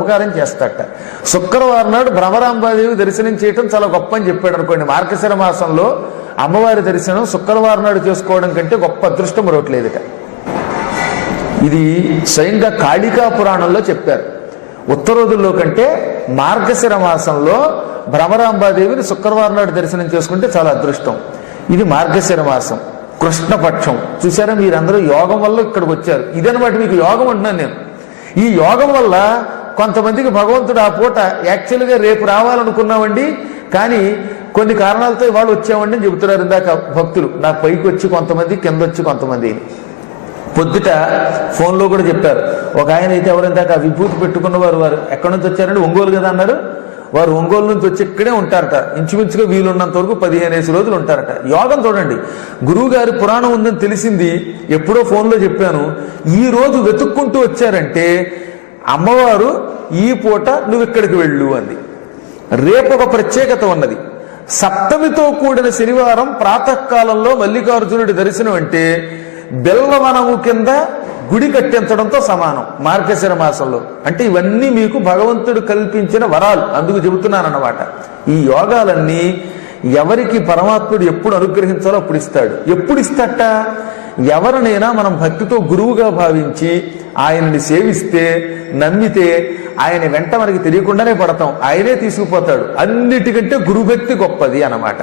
ఉపకారం చేస్తాడట. శుక్రవారం నాడు భ్రమరాంబాదేవి దర్శనం చేయటం చాలా గొప్ప అని చెప్పాడు అనుకోండి. మార్గశిర మాసంలో అమ్మవారి దర్శనం శుక్రవారం నాడు చేసుకోవడం కంటే గొప్ప అదృష్టం మరొకట్లేదుట. ఇది స్వయంగా కాళికా పురాణంలో చెప్పారు. ఉత్తరోధుల్లో కంటే మార్గశిర మాసంలో భ్రమరాంబాదేవిని శుక్రవారం నాడు దర్శనం చేసుకుంటే చాలా అదృష్టం. ఇది మార్గశిర మాసం, కృష్ణపక్షం. చూసారా, మీరందరూ యోగం వల్ల ఇక్కడికి వచ్చారు. ఇదనమాట మీకు యోగం అంటున్నాను నేను. ఈ యోగం వల్ల కొంతమందికి భగవంతుడు ఆ పూట యాక్చువల్గా రేపు రావాలనుకున్నామండి, కానీ కొన్ని కారణాలతో ఇవాళ వచ్చామండి అని చెబుతున్నారు ఇందాక భక్తులు. నాకు పైకి వచ్చి కొంతమంది, కింద వచ్చి కొంతమంది. పొద్దుట ఫోన్లో కూడా చెప్పారు. ఒక ఆయన అయితే ఎవరైందాక విభూతి పెట్టుకున్నవారు, వారు ఎక్కడి నుంచి వచ్చారంటే ఒంగోలు కదా అన్నారు. వారు ఒంగోలు నుంచి వచ్చి ఇక్కడే ఉంటారట. ఇంచుమించుగా వీలున్నంత వరకు 15 రోజులు ఉంటారట. యోగం చూడండి. గురువు గారి పురాణం ఉందని తెలిసింది ఎప్పుడో ఫోన్లో చెప్పాను. ఈ రోజు వెతుక్కుంటూ వచ్చారంటే అమ్మవారు ఈ పూట నువ్వు ఇక్కడికి వెళ్ళు అంది. రేపు ఒక ప్రత్యేకత ఉన్నది. సప్తమితో కూడిన శనివారం ప్రాతకాలంలో మల్లికార్జునుడి దర్శనం అంటే బెల్లవనము కింద గుడి కట్టించడంతో సమానం మార్గశిర మాసంలో. అంటే ఇవన్నీ మీకు భగవంతుడు కల్పించిన వరాలు, అందుకు చెబుతున్నానన్నమాట. ఈ యోగాలన్నీ ఎవరికి పరమాత్ముడు ఎప్పుడు అనుగ్రహించాలో అప్పుడు ఇస్తాడు. ఎప్పుడు ఇస్తట? ఎవరినైనా మనం భక్తితో గురువుగా భావించి ఆయనని సేవిస్తే, నమ్మితే ఆయన వెంట మనకి తెలియకుండానే పడతాం. ఆయనే తీసుకుపోతాడు. అన్నిటికంటే గురుభక్తి గొప్పది అన్నమాట.